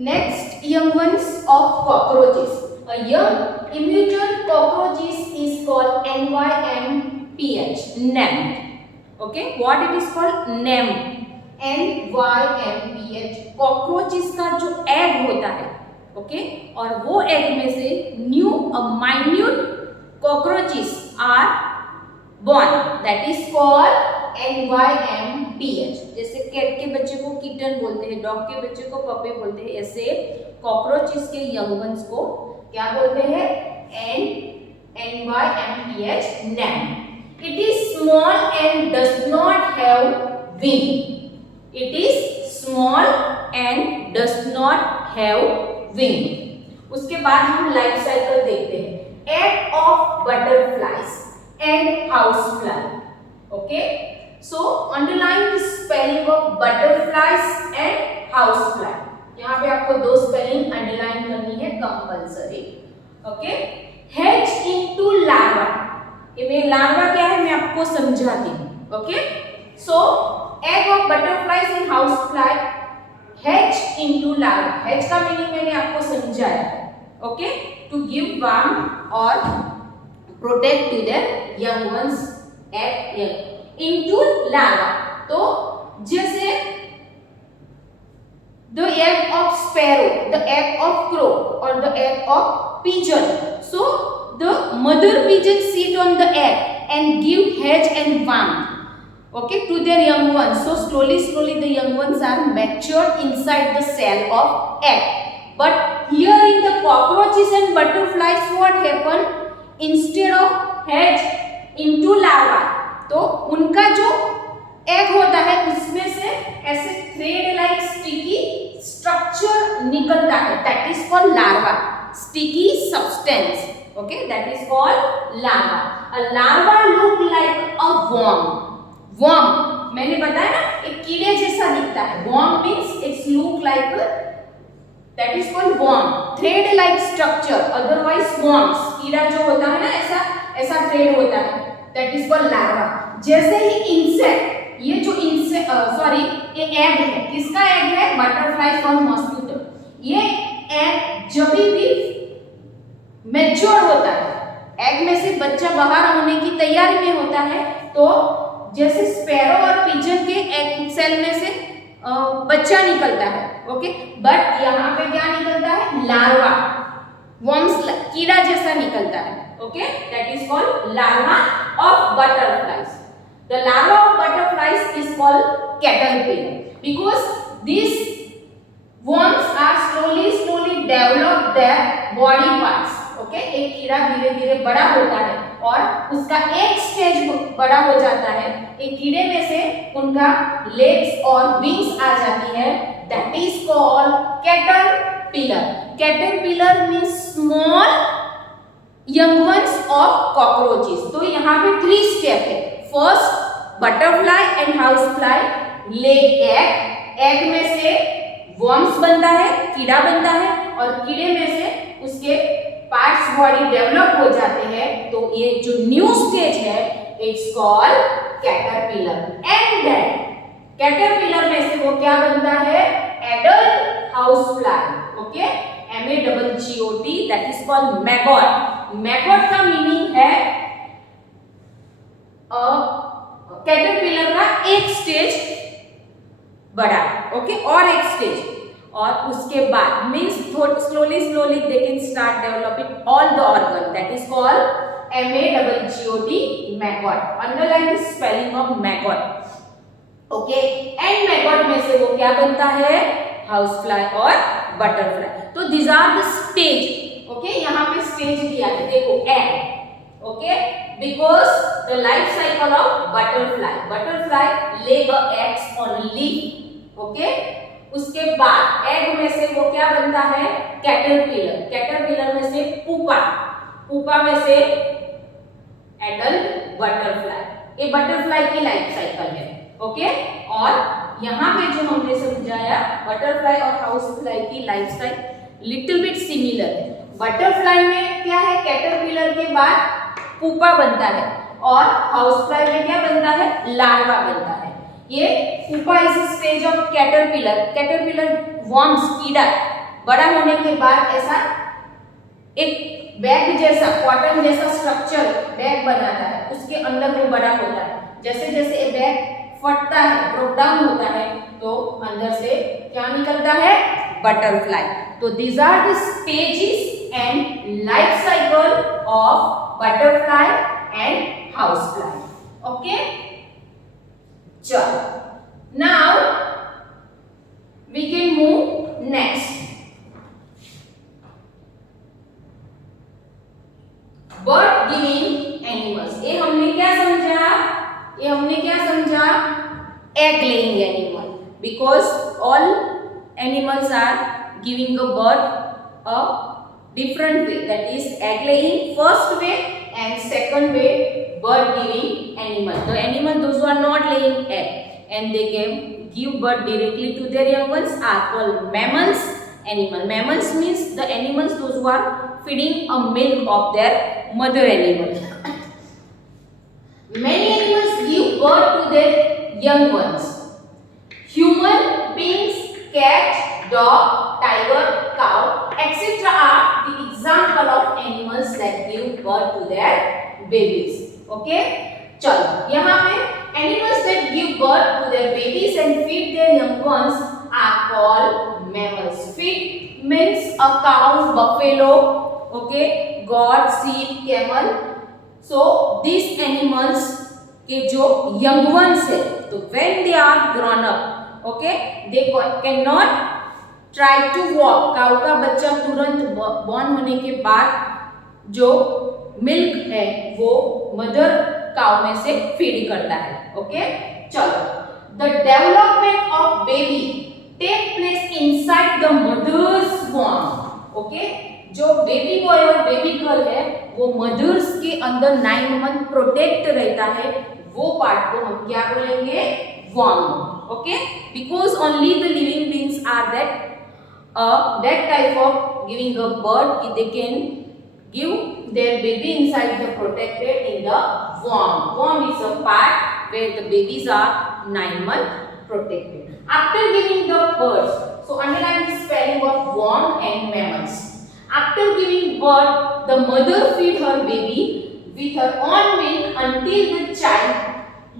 Next, young ones of cockroaches. A young immature cockroaches is called NYMPH, NEM. Okay, what it is called? NEM, NYMPH. Cockroaches का जो egg होता है, okay, और वो एग में से new minute cockroaches are born, that is called NYMPH. जैसे कैट के बच्चे को किटन बोलते हैं, डॉग के बच्चे को पपी बोलते हैं, ऐसे कॉकरोचेस के यंग वंस को क्या बोलते हैं? NYMPH, NEM. It is small and does not have wing. It is small and does not have wing. उसके बाद हम लाइफ साइकिल देखते हैं. Egg of butterflies and housefly. Okay, so underline the spelling of butterflies and housefly. यहाँ पे आपको दो spelling underline करनी है compulsory. Okay, hatch into larva. इनमें लार्वा क्या है मैं आपको समझाती हूँ. Okay, so egg of butterflies and housefly hatch into larva. hatch का मीनिंग मैंने आपको समझाया. Okay, to give warmth or protect to their young ones at young into larva. तो जैसे the egg of sparrow, the egg of crow or the egg of pigeon. So the mother pigeon sit on the egg and give hatch and warmth, okay, to their young ones. So slowly the young ones are matured inside the cell of egg. But here in the cockroaches and butterflies, what happen? Instead of hatch into larva, तो उनका जो egg होता है उसमें से ऐसे thread like sticky structure निकलता है. That is called larva. Sticky substance. Okay, that is called larva. A larva look like a worm. Worm मैंने बताया ना, एक कीड़े जैसा दिखता है. Worm means it's look like, that is called worm. Thread like structure, otherwise worms. कीड़ा जो होता है ना ऐसा थ्रेड होता है, दैट इज कॉल्ड लार्वा. जैसे ही इंसेक्ट, ये जो ये एग है, किसका एग है? बटरफ्लाइज और मॉस्किटो. ये एग जब भी मैच्योर होता है, एग में से बच्चा बाहर आने की तैयारी में होता है, तो जैसे स्पैरो और पिजन के एग सेल में से बच्चा निकलता है. ओके, बट यहाँ पे क्या निकलता है? लार्वा, वर्म्स, कीड़ा जैसा निकलता है. Okay, that is called larva of butterflies. The larva of butterflies is called caterpillar because these worms are slowly develop their body parts. Okay, एक कीड़ा धीरे धीरे बड़ा होता है और उसका एक स्टेज बड़ा हो जाता है. एक कीड़े में से उनका लेग्स और विंग्स आ जाती है. That is called caterpillar. Caterpillar means small young ones of cockroaches. तो यहाँ पे 3 स्टेप है. फर्स्ट, बटरफ्लाई एंड हाउसफ्लाई ले एग. एग में से वर्म्स बनता है, कीड़ा बनता है, और कीड़े में से उसके पार्ट्स बॉडी डेवलप हो जाते हैं. तो ये जो न्यू स्टेज है, it's called caterpillar. And then caterpillar में से वो क्या बनता है? Adult housefly. Okay, MAGGOT, that is called maggot. Maggot का मीनिंग है कैटरपिलर का एक स्टेज बड़ा. ओके, और एक स्टेज, और उसके बाद means slowly they can start developing all the organ. That is called MAGGOT, maggot. Underline the spelling of maggot. Okay, and maggot में से वो क्या बनता है? हाउसफ्लाई और बटरफ्लाई. तो these are the stage. Okay, यहाँ पे स्टेज दिया है, देखो egg. Okay, because the life cycle of butterfly lay the eggs on leaf. Okay, उसके बाद एग में से वो क्या बनता है? कैटरपिलर में से पुपा में से एडल्ट बटरफ्लाई. ये बटरफ्लाई की लाइफ साइकिल है. ओके, और यहाँ पे जो हमने समझाया बटरफ्लाई और हाउसफ्लाई की life cycle little bit similar है. बटरफ्लाई में क्या है? कैटरपिलर के बाद पुपा बनता है, और हाउसफ्लाई में क्या बनता है? लार्वा बनता है. ये pupa is stage of caterpillar. Caterpillar worms, कीड़ा बड़ा होने के बाद ऐसा एक बैग जैसा, कॉटन जैसा स्ट्रक्चर बैग बनाता है, उसके अंदर वो बड़ा होता है। जैसे जैसे ये बैग फटता है, ब्रेक डाउन होता है, तो अंदर से क्या निकलता है? बटरफ्लाई। तो these are the stages and life cycle of butterfly and housefly. Okay, चलो now we can move next. Birth giving animals. ये हमने क्या समझा? ये हमने क्या समझा? Egg laying animal, because all animals are giving a birth a different way, that is egg laying first way and second way bird giving animal. The animal those who are not laying egg and they can give birth directly to their young ones are called mammals animal. Mammals means the animals those who are feeding a milk of their mother animal. Many animals give birth to their young ones. Human beings, cat, dog, tiger, cow, etc. are the example of animals that give birth to their babies. Okay? चलो, यहाँ पे animals that give birth to their babies and feed their young ones are called mammals. Feed means a cow, buffalo, okay, goat, sheep, camel. So these animals के जो young ones है, तो when they are grown up, okay, they cannot try to walk. काऊ का बच्चा तुरंत born होने के बाद जो मिल्क है वो मदर काऊ में से फीड करता है। ओके, चलो, the development of baby take place inside the mother's वॉर्म। ओके, जो बेबी बॉय और बेबी गर्ल है वो मदर्स के अंदर 9 मंथ प्रोटेक्ट रहता है, वो पार्ट को हम क्या बोलेंगे? वॉर्म। Okay, because only the living beings are that type of giving a birth, they can give their baby inside the protected in the womb. Womb is a part where the babies are 9 months protected. After giving the birth, so underline the spelling of womb and mammals. After giving birth, the mother feed her baby with her own milk until the child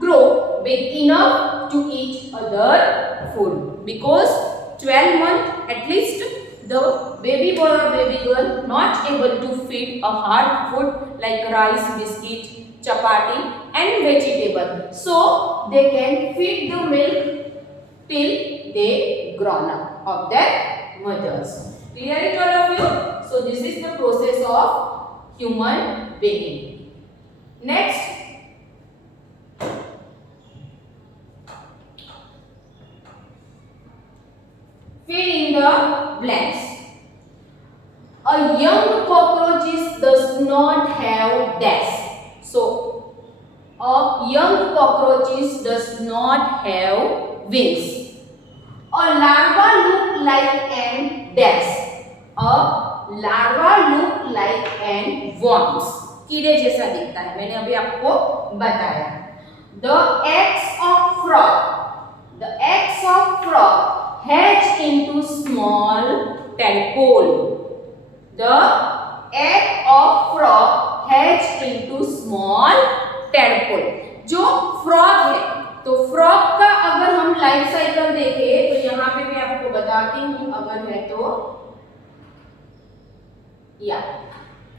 grow big enough to eat other food. Because 12 months at least the baby boy or baby girl not able to feed a hard food like rice, biscuit, chapati and vegetable. So they can feed the milk till they grown up of their mothers. Clear it all of you? So this is the process of human being. Next, fill in the blanks. A young cockroach does not have dash. So, a young cockroach does not have wings. A larva look like an dash. A larva look like an worms. कीड़े जैसा दिखता है, मैंने अभी आपको बताया। The eggs of frog. The eggs of frog hatch into small tadpole. The egg of frog hatch into small tadpole. जो frog है, तो frog का अगर हम लाइफ साइकिल देखें तो यहाँ पे मैं आपको बताती हूँ, अगर है तो या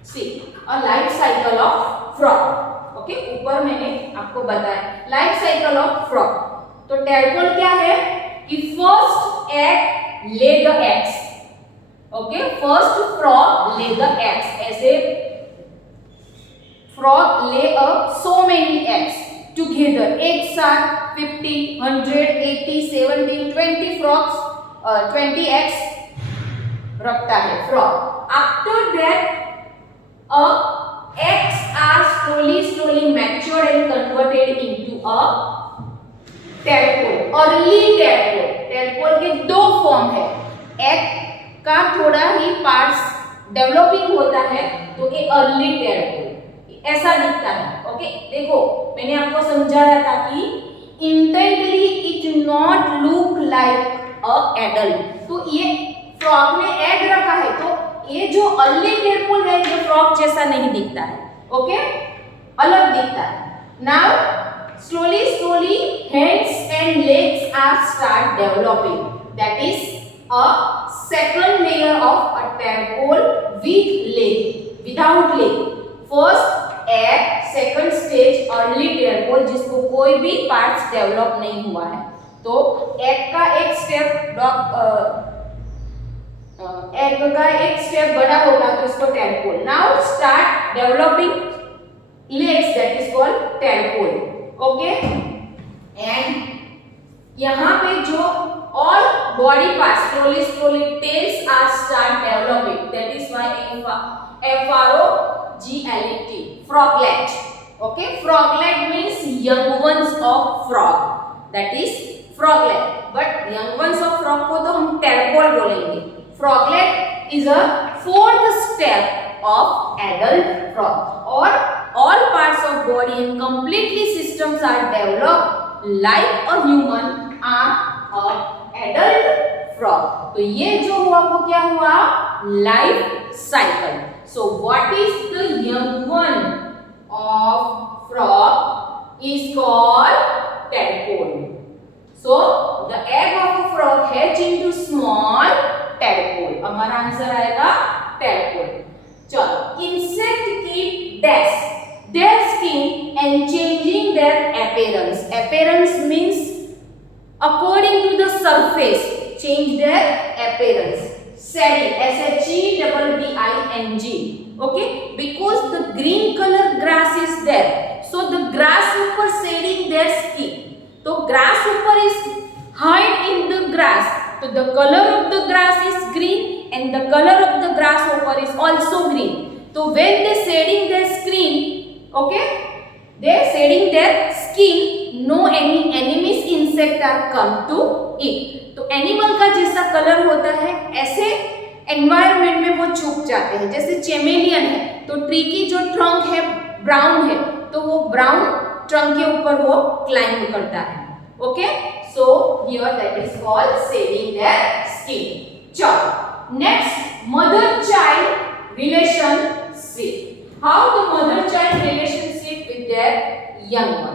see a life cycle of frog. Okay, ऊपर मैंने आपको बताया लाइफ साइकिल ऑफ फ्रॉग। तो tadpole क्या है कि first egg lay the eggs. Okay, first frog lay the eggs, ऐसे frog lay so many eggs together, एक साथ 50, 100, 80, 70, 20 frogs, 20 eggs रखता है frog. After that eggs are slowly matured and converted into a tadpole। Early tadpole, tadpole के दो form है, egg का थोड़ा ही पार्ट्स डेवलपिंग होता है तो ये अर्ली tadpole ऐसा दिखता है। ओके, देखो मैंने आपको समझाया था कि intently it not look like a adult, तो ये फ्रॉग ने एग रखा है तो ये जो अर्ली टेडपोल है जो फ्रॉग जैसा नहीं दिखता है, ओके, अलग दिखता है। Now slowly hands and legs are start developing, that is a second layer of a tadpole with leg, without leg. First egg, second stage early tadpole जिसको कोई भी पार्ट्स डेवलप नहीं हुआ है, तो एग का एक स्टेप बड़ा होगा तो इसको tadpole. Now start developing legs, that is called tadpole, okay. And यहाँ पे जो all body parts slowly tails are start developing, that is why froglet, froglet, okay. Froglet means young ones of frog, that is froglet, but young ones of frog को तो हम tadpole बोलेंगे. Froglet is a fourth step of adult frog, or all parts of body and completely systems are developed like a human are a adult frog. तो ये जो हुआ वो क्या हुआ? Life cycle. So what is the young one of frog is called tadpole. So the egg of a frog hatch into small tadpole. हमारा answer आएगा tadpole. चलो, insect keep their skin and changing their appearance. Appearance means according to the surface, change their appearance. Shedding, shedding, okay, because the green color grass is there, so the grasshopper shedding their skin. So grasshopper is hide in the grass, so the color of the grass is green and the color of the grasshopper is also green. So when they shedding their skin, okay, they shedding their skin, no any enemies insect are come to it. तो animal का जैसा colour होता है ऐसे environment में वो छुप जाते हैं. जैसे चेमेलियन है तो ट्री की जो ट्रंक है ब्राउन है तो वो ब्राउन ट्रंक के ऊपर वो क्लाइंब करता है. Okay, so here that is called shedding their skin. चलो, next mother child relationship. How the mother child relationship with their young one.